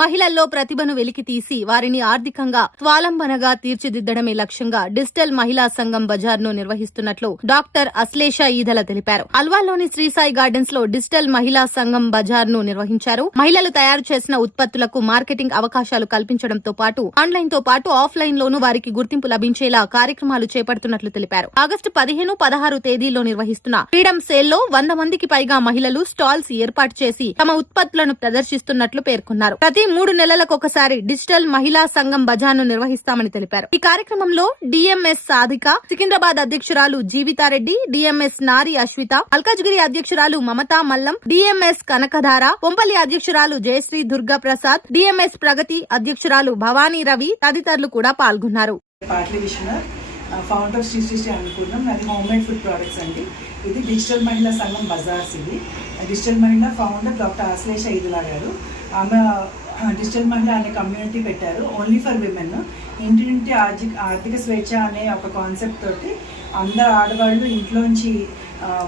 మహిళల్లో ప్రతిభను వెలికితీసి వారిని ఆర్థికంగా స్వాలంబనగా తీర్చిదిద్దడమే లక్ష్యంగా డిజిటల్ మహిళా సంఘం బజార్ ను నిర్వహిస్తున్నట్లు డాక్టర్ అశ్లేష ఈదల తెలిపారు. అల్వాల్లోని శ్రీసాయి గార్డెన్స్ లో డిజిటల్ మహిళా సంఘం బజార్ ను నిర్వహించారు. మహిళలు తయారు చేసిన ఉత్పత్తులకు మార్కెటింగ్ అవకాశాలు కల్పించడంతో పాటు ఆన్లైన్ తో పాటు ఆఫ్లైన్ లోనూ వారికి గుర్తింపు లభించేలా కార్యక్రమాలు చేపడుతున్నట్లు తెలిపారు. ఆగస్టు 15, 16 తేదీల్లో నిర్వహిస్తున్న ఫ్రీడమ్ సేల్ లో 100 మందికి పైగా మహిళలు స్టాల్స్ ఏర్పాటు చేసి తమ ఉత్పత్తులను ప్రదర్శిస్తున్నట్లు పేర్కొన్నారు. ప్రతి 3 నెలలకొకసారి డిజిటల్ మహిళా సంఘం బజార్ను నిర్వహిస్తామని తెలిపారు. ఈ కార్యక్రమంలో డిఎంఎస్ సాధిక, సికింద్రాబాద్ అధ్యక్షురాలు జీవితారెడ్డి, డిఎంఎస్ నారి అశ్విత, మల్కాజ్గిరి అధ్యక్షురాలు మమతా మల్లం, డిఎంఎస్ కనకధార, పొంపల్లి అధ్యక్షురాలు జయశ్రీ దుర్గా ప్రసాద్, డిఎంఎస్ ప్రగతి అధ్యక్షురాలు భవానీ రవి తదితరులు కూడా పాల్గొన్నారు. ఫౌండర్ శ్రీ అనుకున్నాం. అది హోమ్ మేడ్ ఫుడ్ ప్రొడక్ట్స్ అండి. ఇది డిజిటల్ మహిళా సంఘం బజార్స్. ఇది డిజిటల్ మహిళా ఫౌండర్ డాక్టర్ అశ్లేష ఈదల గారు. ఆమె డిజిటల్ మహిళ అనే కమ్యూనిటీ పెట్టారు, ఓన్లీ ఫర్ విమెన్. ఇంటి నుండి ఆర్థిక స్వేచ్ఛ అనే ఒక కాన్సెప్ట్ తోటి అందరు ఆడవాళ్ళు ఇంట్లోంచి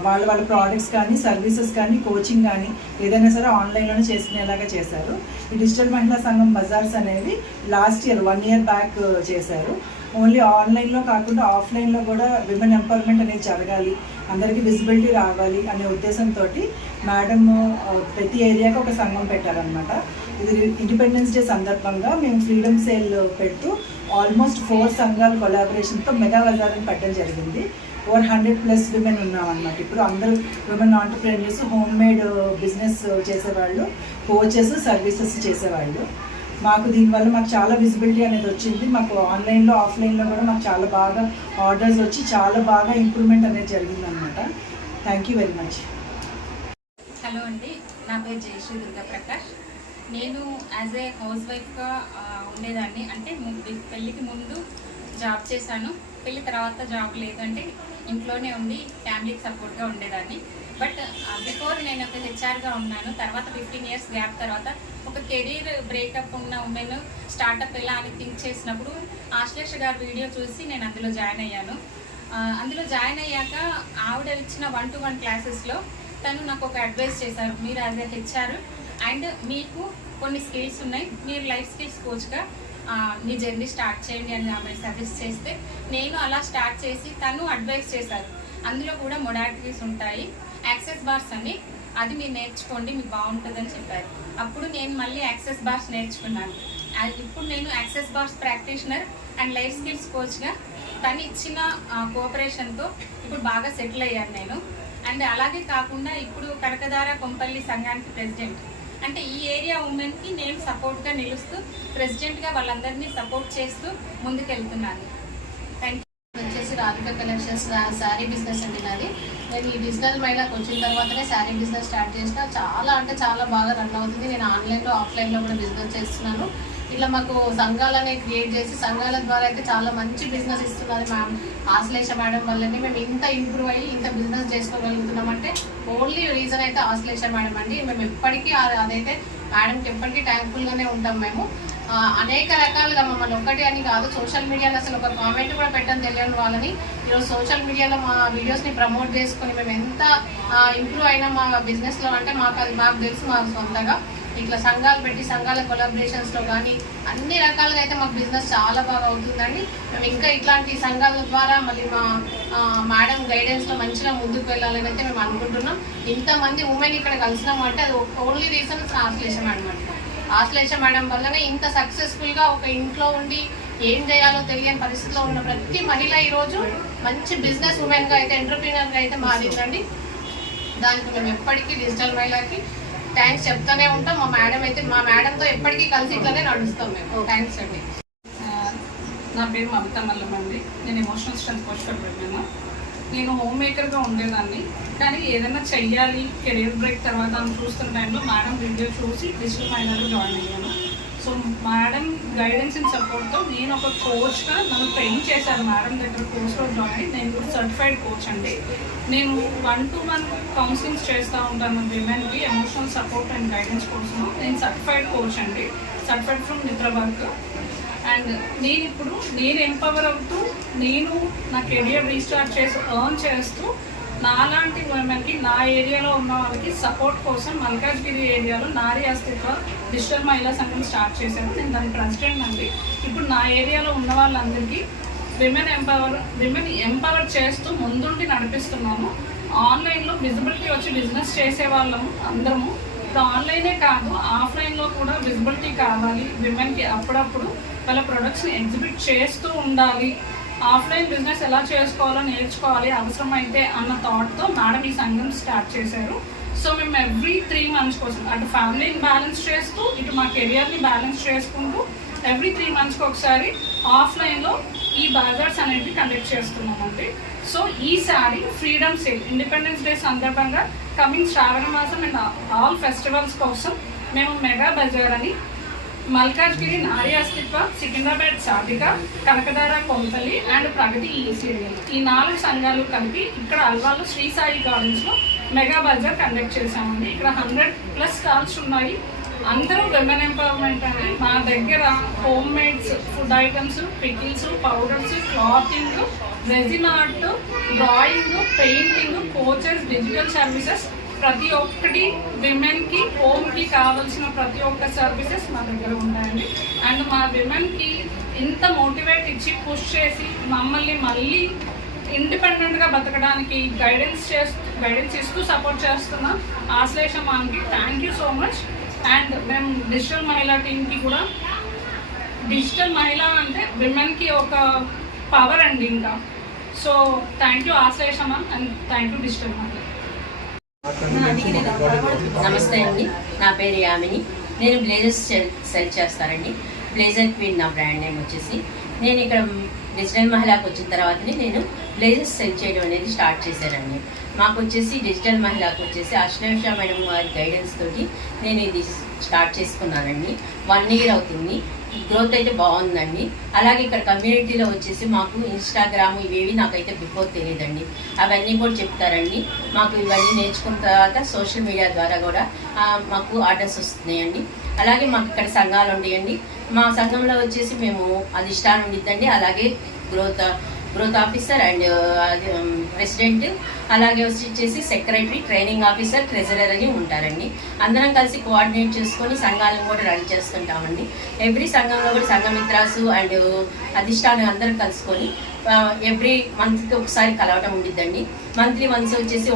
వాళ్ళ ప్రోడక్ట్స్ కానీ సర్వీసెస్ కానీ కోచింగ్ కానీ ఏదైనా సరే ఆన్లైన్లోనే చేసుకునేలాగా చేశారు. ఈ డిజిటల్ మహిళా సంఘం బజార్స్ అనేవి లాస్ట్ ఇయర్ 1 year బ్యాక్ చేశారు. ఓన్లీ ఆన్లైన్లో కాకుండా ఆఫ్లైన్లో కూడా విమెన్ ఎంపవర్మెంట్ అనేది జరగాలి, అందరికీ విజిబిలిటీ రావాలి అనే ఉద్దేశంతో మేడం ప్రతి ఏరియాకి ఒక సంఘం పెట్టారనమాట. ఇది ఇండిపెండెన్స్ డే సందర్భంగా మేము ఫ్రీడమ్ సేల్ పెడుతూ ఆల్మోస్ట్ 4 సంఘాల కొలాబరేషన్తో మెగా బజార్ని పెట్టడం జరిగింది. 400+ విమెన్ ఉన్నామన్నమాట. ఇప్పుడు అందరూ women entrepreneurs, home made business చేసేవాళ్ళు, కోచెస్, సర్వీసెస్ చేసేవాళ్ళు. మాకు దీనివల్ల మాకు చాలా విజిబిలిటీ అనేది వచ్చింది. మాకు ఆన్లైన్లో ఆఫ్లైన్లో కూడా మాకు చాలా బాగా ఆర్డర్స్ వచ్చి చాలా బాగా ఇంప్రూవ్మెంట్ అనేది జరిగింది అనమాట. Thank you very much. Hello అండి, నా పేరు జయశ్రీ దుర్గా ప్రకాష్. నేను యాజ్ ఏ హౌస్ వైఫ్గా ఉండేదాన్ని. అంటే పెళ్ళికి ముందు జాబ్ చేశాను, పెళ్ళి తర్వాత జాబ్ లేదంటే ఇంట్లోనే ఉండి ఫ్యామిలీకి సపోర్ట్గా ఉండేదాన్ని. బట్ బిఫోర్ నేను ఒక హెచ్ఆర్గా ఉన్నాను. తర్వాత 15 years గ్యాప్ తర్వాత ఒక కెరీర్ బ్రేకప్ ఉన్న ఉమెన్ స్టార్టప్ ఎలా అని థింక్ చేసినప్పుడు ఆశ్లేష గారి వీడియో చూసి నేను అందులో జాయిన్ అయ్యాను. అందులో జాయిన్ అయ్యాక ఆవిడ ఇచ్చిన 1-to-1 క్లాసెస్లో తను నాకు ఒక అడ్వైస్ చేశారు. మీరు యాజ్ ఏ హెచ్ఆర్ అండ్ మీకు కొన్ని స్కిల్స్ ఉన్నాయి, మీరు లైఫ్ స్కిల్స్ కోచ్గా మీ జర్నీ స్టార్ట్ చేయండి అని ఆమె సజెస్ట్ చేస్తే నేను అలా స్టార్ట్ చేసి తను అడ్వైస్ చేశారు. అందులో కూడా మొడాలిటీస్ ఉంటాయి, యాక్సెస్ బార్స్ అని, అది మీరు నేర్చుకోండి మీకు బాగుంటుందని చెప్పారు. అప్పుడు నేను మళ్ళీ యాక్సెస్ బార్స్ నేర్చుకున్నాను. ఇప్పుడు నేను access bars practitioner and life skills కోచ్గా తను ఇచ్చిన కోఆపరేషన్తో ఇప్పుడు బాగా సెటిల్ అయ్యాను నేను. అండ్ అలాగే కాకుండా ఇప్పుడు కనకధార కొంపల్లి సంఘానికి ప్రెసిడెంట్. అంటే ఈ ఏరియా ఉమెన్కి నేను సపోర్ట్గా నిలుస్తూ ప్రెసిడెంట్గా వాళ్ళందరినీ సపోర్ట్ చేస్తూ ముందుకెళ్తున్నాను. Thank you. వచ్చేసి రాధిక కలెక్షన్స్ శారీ బిజినెస్ అండి నాది. నేను ఈ డిజిటల్ మహిళకు వచ్చిన తర్వాతనే శారీ బిజినెస్ స్టార్ట్ చేసిన. చాలా బాగా రన్ అవుతుంది. నేను ఆన్లైన్లో ఆఫ్లైన్లో కూడా బిజినెస్ చేస్తున్నాను. ఇట్లా మాకు సంఘాలనే క్రియేట్ చేసి సంఘాల ద్వారా అయితే చాలా మంచి బిజినెస్ ఇస్తున్నారు మ్యామ్. ఆశ్లేష మేడం వల్లనే మేము ఇంత ఇంప్రూవ్ అయ్యి ఇంత బిజినెస్ చేసుకోగలుగుతున్నామంటే ఓన్లీ రీజన్ అయితే ఆశ్లేష మేడం అండి. మేము ఎప్పటికీ అదైతే మేడంకి ఎప్పటికీ థ్యాంక్ఫుల్గానే ఉంటాం. మేము అనేక రకాలుగా మమ్మల్ని ఒక్కటి అని కాదు, సోషల్ మీడియాలో అసలు ఒక కామెంట్ కూడా పెట్టని తెలియని వాళ్ళని ఈరోజు సోషల్ మీడియాలో మా వీడియోస్ని ప్రమోట్ చేసుకొని మేము ఎంత ఇంప్రూవ్ అయినా మా బిజినెస్లో అంటే మాకు తెలుసు. మా సొంతగా ఇట్లా సంఘాలు పెట్టి సంఘాల కొలాబరేషన్స్లో కానీ అన్ని రకాలుగా అయితే మాకు బిజినెస్ చాలా బాగా అవుతుందండి. మేము ఇంకా ఇట్లాంటి సంఘాల ద్వారా మళ్ళీ మా మేడం గైడెన్స్లో మంచిగా ముందుకు వెళ్ళాలని అయితే మేము అనుకుంటున్నాం. ఇంతమంది ఉమెన్ ఇక్కడ కలిసినామంటే అది ఓన్లీ రీజన్ ఆశ్లేష మేడం అండి. ఆశ్లేష మేడం వల్లనే ఇంత సక్సెస్ఫుల్గా ఒక ఇంట్లో ఉండి ఏం చేయాలో తెలియని పరిస్థితిలో ఉన్న ప్రతి మహిళ ఈరోజు మంచి బిజినెస్ ఉమెన్గా అయితే ఎంటర్ప్రీనర్గా అయితే మారిందండి. దానికి మేము ఎప్పటికీ డిజిటల్ మహిళకి థ్యాంక్స్ చెప్తూనే ఉంటాం. మా మేడంతో ఎప్పటికీ కలిసి ఇట్లానే నడుస్తాం మేము. థ్యాంక్స్ అండి. నా పేరు మమతా మల్లం అండి. నేను ఎమోషనల్ స్ట్రెంత్ కోచ్ పెట్టాను. నేను హోమ్ మేకర్గా ఉండేదాన్ని, కానీ ఏదైనా చెయ్యాలి కెరీర్ బ్రేక్ తర్వాత అని చూస్తున్న టైంలో మేడం వీడియో చూసి డిజిటల్ మహిళలో జాయిన్ అయ్యాను. సో మేడం గైడెన్స్ అండ్ సపోర్ట్తో నేను ఒక కోచ్గా నన్ను ట్రైన్ చేశాను. మేడం దగ్గర కోర్స్లో జాయిన్ అయ్యి నేను కూడా సర్టిఫైడ్ కోచ్ అండి. నేను 1-to-1 కౌన్సిలింగ్స్ చేస్తూ ఉంటాను విమెన్కి ఎమోషనల్ సపోర్ట్ అండ్ గైడెన్స్ కోసం. నేను సర్టిఫైడ్ కోచ్ అండి, సర్టిఫైడ్ ఫ్రమ్ నిద్రవర్క్. అండ్ నేను ఎంపవర్ అవుతూ నేను నా కెరియర్ రీస్టార్ట్ చేసి ఎర్న్ చేస్తూ నాలాంటి ఉమెన్కి నా ఏరియాలో ఉన్న వాళ్ళకి సపోర్ట్ కోసం మల్కాజ్గిరి ఏరియాలో నారీ అస్తిత్వ డిజిటల్ మహిళా సంఘం స్టార్ట్ చేశాను. నేను దాని ప్రెసిడెంట్ అండి. ఇప్పుడు నా ఏరియాలో ఉన్న వాళ్ళందరికీ విమెన్ ఎంపవర్ చేస్తూ ముందుండి నడిపిస్తున్నాము. ఆన్లైన్లో విజిబిలిటీ వచ్చి బిజినెస్ చేసే వాళ్ళము అందరము. ఇప్పుడు ఆన్లైనే కాదు, ఆఫ్లైన్లో కూడా విజిబిలిటీ కావాలి విమెన్కి. అప్పుడప్పుడు వాళ్ళ ప్రొడక్ట్స్ని ఎగ్జిబిట్ చేస్తూ ఉండాలి. ఆఫ్లైన్ బిజినెస్ ఎలా చేసుకోవాలో నేర్చుకోవాలి అవసరమైతే అన్న థాట్తో మేడం ఈ సంఘం స్టార్ట్ చేశారు. సో మేము ఎవ్రీ 3 months కోసం అటు ఫ్యామిలీని బ్యాలెన్స్ చేస్తూ ఇటు మా కెరియర్ని బ్యాలెన్స్ చేసుకుంటూ ఎవ్రీ 3 monthsకి ఒకసారి ఆఫ్లైన్లో ఈ బజార్స్ అనేవి కండక్ట్ చేస్తున్నామండి. సో ఈసారి ఫ్రీడమ్ సేల్ ఇండిపెండెన్స్ డే సందర్భంగా కమింగ్ శ్రావణ మాసం అండ్ ఆల్ ఫెస్టివల్స్ కోసం మేము మెగా బజార్ అని మల్కాజ్గిరి, నారీ అస్తిత్వ, సికింద్రాబాద్ సాధిక, కనకదార కొంపల్లి అండ్ ప్రగతి ఈసీరియల్ ఈ 4 సంఘాలు కలిపి ఇక్కడ అల్వాలో శ్రీ సాయి గార్డెన్స్లో మెగా బజార్ కండక్ట్ చేశామండి. ఇక్కడ 100+ స్టాల్స్ ఉన్నాయి. అందరూ విమెన్ ఎంపవర్మెంట్ అని. మా దగ్గర home maids, food items, pickles, powders, clothing, resin art, drawing, painting, coaches, digital services ప్రతి ఒక్కటి విమెన్కి హోమ్కి కావాల్సిన ప్రతి ఒక్క సర్వీసెస్ మా దగ్గర ఉంటాయండి. అండ్ మా విమెన్కి ఇంత మోటివేట్ ఇచ్చి పుష్ చేసి మమ్మల్ని మళ్ళీ ఇండిపెండెంట్గా బతకడానికి గైడెన్స్ ఇస్తూ సపోర్ట్ చేస్తున్న ఆశ్లేష మాన్కి thank you so much. And మేము డిజిటల్ మహిళా టీంకి కూడా, డిజిటల్ మహిళ అంటే విమెన్కి ఒక పవర్ అండి ఇంకా. So thank you Ashlesha ma'am and thank you digital మహిళ. నమస్తే అండి, నా పేరు యామిని. నేను బ్లేజర్స్ సెల్ చేస్తానండి. బ్లేజర్ క్వీన్ నా బ్రాండ్ నేమ్ వచ్చేసి. నేను ఇక్కడ డిజిటల్ మహిళకు వచ్చిన తర్వాతనే నేను బ్లేజర్స్ సెల్ చేయడం అనేది స్టార్ట్ చేశానండి. మాకు వచ్చేసి డిజిటల్ మహిళకు వచ్చేసి అశ్లేష మేడం వారి గైడెన్స్ తోటి నేను ఇది స్టార్ట్ చేసుకున్నానండి. 1 year అవుతుంది. గ్రోత్ అయితే బాగుందండి. అలాగే ఇక్కడ కమ్యూనిటీలో వచ్చేసి మాకు ఇన్స్టాగ్రామ్ ఇవేవి నాకైతే బిఫోర్ తెలియదండి. అవన్నీ కూడా చెప్తారండి. మాకు ఇవన్నీ నేర్చుకున్న తర్వాత సోషల్ మీడియా ద్వారా కూడా మాకు ఆర్డర్స్ వస్తున్నాయండి. అలాగే మాకు ఇక్కడ సంఘాలు ఉంటాయండి. మా సంఘంలో వచ్చేసి మేము అధిష్టానం ఉండిద్దండి. అలాగే గ్రోత్ ఆఫీసర్ అండ్ ప్రెసిడెంట్, అలాగే వచ్చేసి సెక్రటరీ, ట్రైనింగ్ ఆఫీసర్, ట్రెజరర్ అని ఉంటారండి. అందరం కలిసి కోఆర్డినేట్ చేసుకొని సంఘాలను కూడా రన్ చేస్తుంటామండి. ఎవ్రీ సంఘంలో కూడా సంఘమిత్రాసు అండ్ అధిష్టానం అందరం కలుసుకొని ఎవ్రీ మంత్కి ఒకసారి కలవటం ఉండిద్దండి. మంత్లీ వన్స్ వచ్చేసి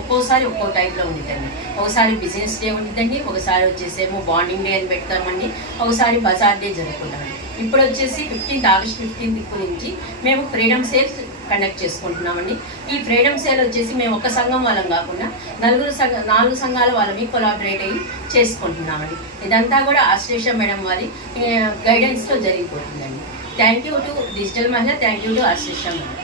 ఒక్కోసారి ఒక్కో టైప్లో ఉండిద్దండి. ఒకసారి బిజినెస్ డే ఉండిద్దండి, ఒకసారి వచ్చేసేమో బాండింగ్ డే అని పెడతామండి, ఒకసారి బజార్ డే జరుపుకుంటామండి. ఇప్పుడు వచ్చేసి August 15th నుంచి మేము ఫ్రీడమ్ సేల్స్ కండక్ట్ చేసుకుంటున్నామండి. ఈ ఫ్రీడమ్ సేల్ వచ్చేసి మేము ఒక సంఘం వాళ్ళం కాకుండా 4 సంఘాల వాళ్ళని కొలాబరేట్ అయ్యి చేసుకుంటున్నామండి. ఇదంతా కూడా ఆశ్లేష మేడం వారి గైడెన్స్తో జరిగిపోతుందండి. థ్యాంక్ యూ టు డిజిటల్ మహిళ, thank you to Ashlesha madam.